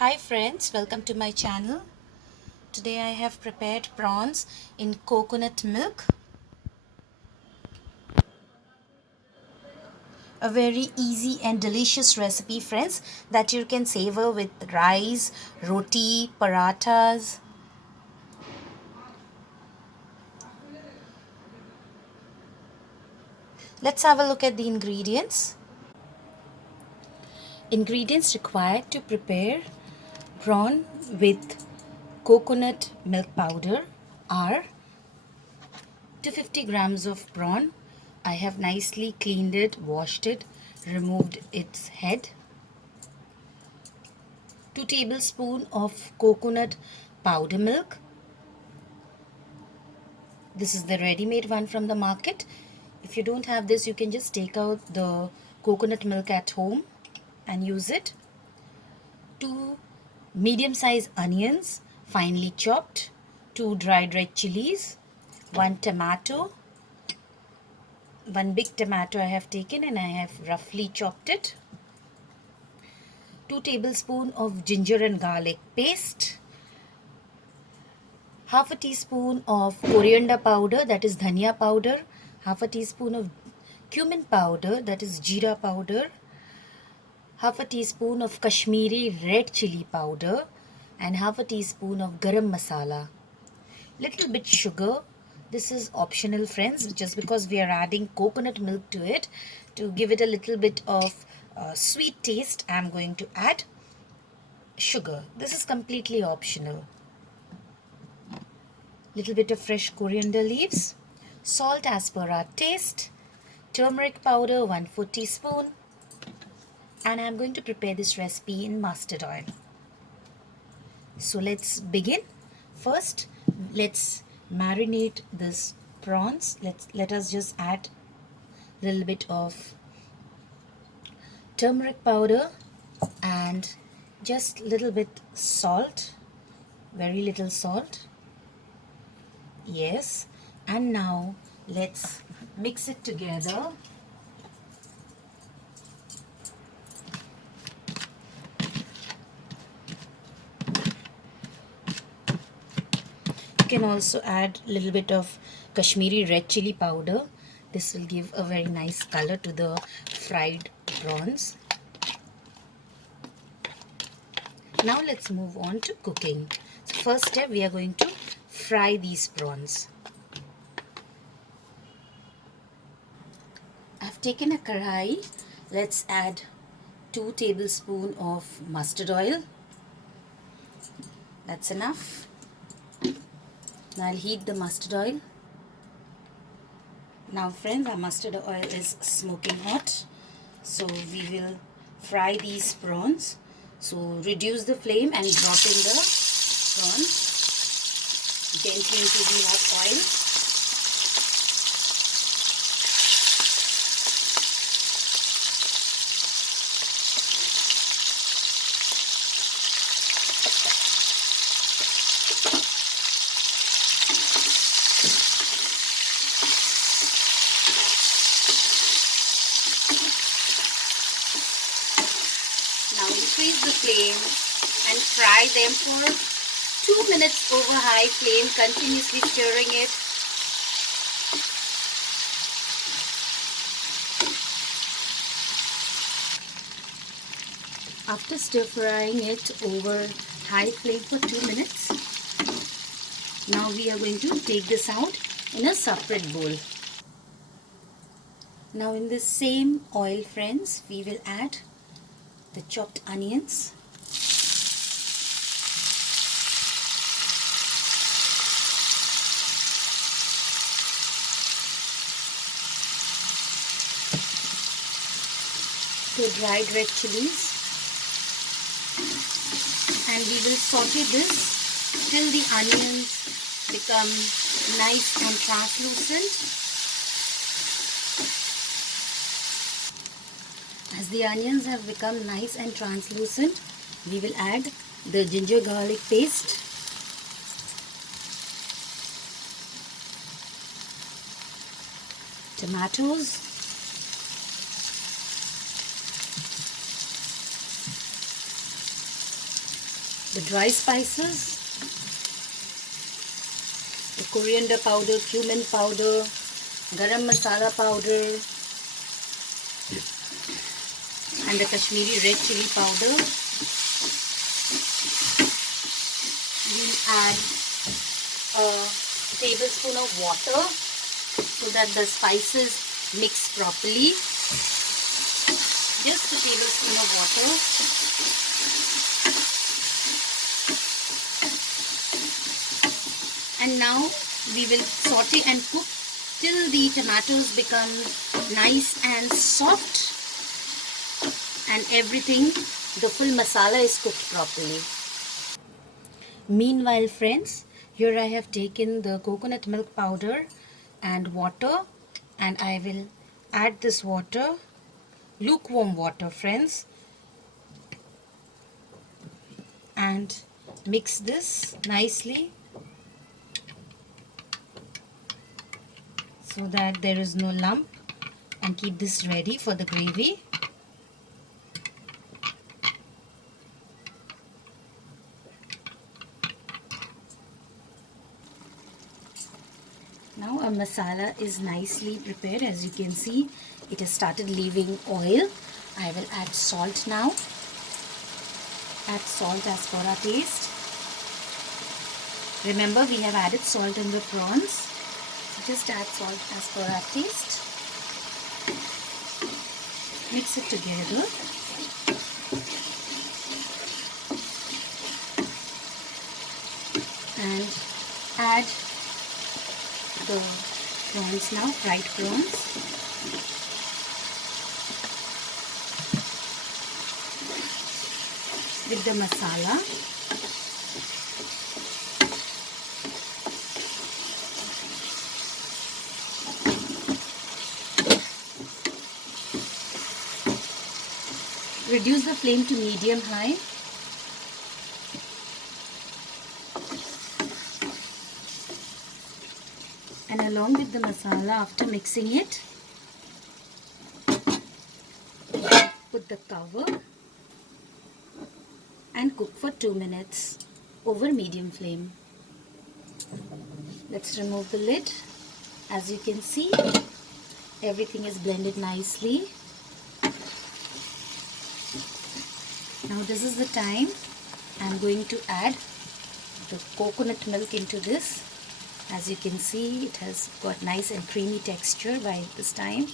Hi friends, welcome to my channel. Today I have prepared prawns in coconut milk. A very easy and delicious recipe friends that you can savor with rice, roti, parathas. Let's have a look at the ingredients. Ingredients required to prepare prawn with coconut milk powder are 250 grams of prawn. I have nicely cleaned it, washed it, removed its head. 2 tablespoons of coconut powder milk. This is the ready-made one from the market. If you don't have this, you can just take out the coconut milk at home and use it. 2 medium-sized onions, finely chopped. 2 dried red chilies. 1 tomato. 1 big tomato I have taken and I have roughly chopped it. 2 tablespoons of ginger and garlic paste. Half a teaspoon of coriander powder, that is dhania powder. Half a teaspoon of cumin powder, that is jeera powder. Half a teaspoon of Kashmiri red chili powder. And half a teaspoon of garam masala. Little bit sugar. This is optional friends, just because we are adding coconut milk to it. To give it a little bit of sweet taste, I am going to add sugar. This is completely optional. Little bit of fresh coriander leaves, salt as per our taste, turmeric powder 1/4 teaspoon, and I am going to prepare this recipe in mustard oil. So let's begin. First, let's marinate this prawns. Let us just add a little bit of turmeric powder and just little bit salt, very little salt. Yes, and now let's mix it together. You can also add a little bit of Kashmiri red chili powder. This will give a very nice color to the fried prawns. Now let's move on to cooking. So first step, we are going to fry these prawns. I've taken a karai. Let's add 2 tablespoons of mustard oil. That's enough. Now I'll heat the mustard oil. Now friends, our mustard oil is smoking hot. So we will fry these prawns. So reduce the flame and drop in the prawns gently into the hot oil. Now increase the flame and fry them for 2 minutes over high flame, continuously stirring it. After stir frying it over high flame for 2 minutes, now we are going to take this out in a separate bowl. Now in this same oil friends, we will add the chopped onions, the dried red chilies, and we will saute this till the onions become nice and translucent. As the onions have become nice and translucent, we will add the ginger garlic paste, tomatoes, the dry spices, the coriander powder, cumin powder, garam masala powder, and the Kashmiri red chili powder. We'll add a tablespoon of water so that the spices mix properly. Just a tablespoon of water. And now we will saute and cook till the tomatoes become nice and soft and everything, the full masala is cooked properly. Meanwhile friends, here I have taken the coconut milk powder and water, and I will add this water, lukewarm water friends, and mix this nicely so that there is no lump, and keep this ready for the gravy. Now our masala is nicely prepared. As you can see, it has started leaving oil. I will add salt now. Add salt as per our taste. Remember, we have added salt in the prawns. Just add salt as per our taste. Mix it together. And add the prawns now, fried prawns. With the masala. Reduce the flame to medium high. And along with the masala, after mixing it, put the cover and cook for 2 minutes over medium flame. Let's remove the lid. As you can see, everything is blended nicely. Now this is the time I'm going to add the coconut milk into this. As you can see, it has got nice and creamy texture by this time.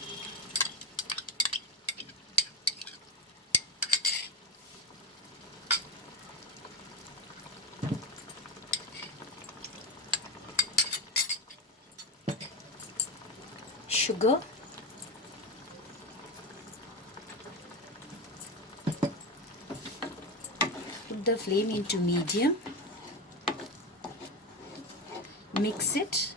Sugar. Put the flame into medium. Mix it.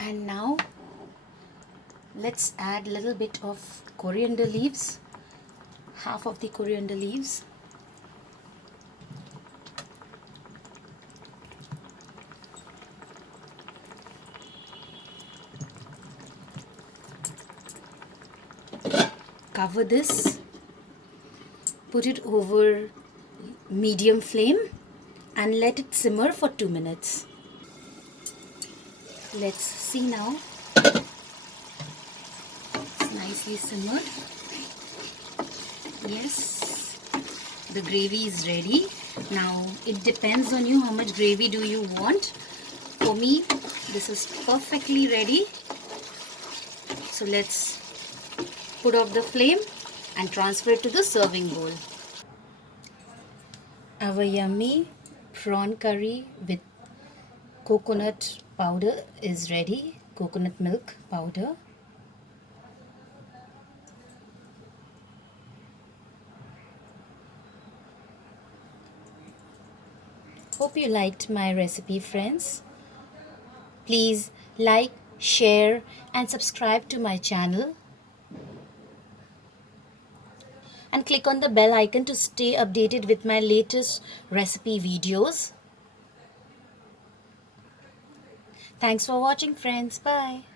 And now let's add a little bit of coriander leaves, half of the coriander leaves. Cover this, put it over medium flame and let it simmer for 2 minutes. Let's see now. It's nicely simmered. Yes, the gravy is ready. Now it depends on you how much gravy do you want. For me, this is perfectly ready. So let's put off the flame and transfer it to the serving bowl. Our yummy prawn curry with coconut powder is ready. Coconut milk powder. Hope you liked my recipe, friends. Please like, share and subscribe to my channel. And click on the bell icon to stay updated with my latest recipe videos. Thanks for watching, friends. Bye.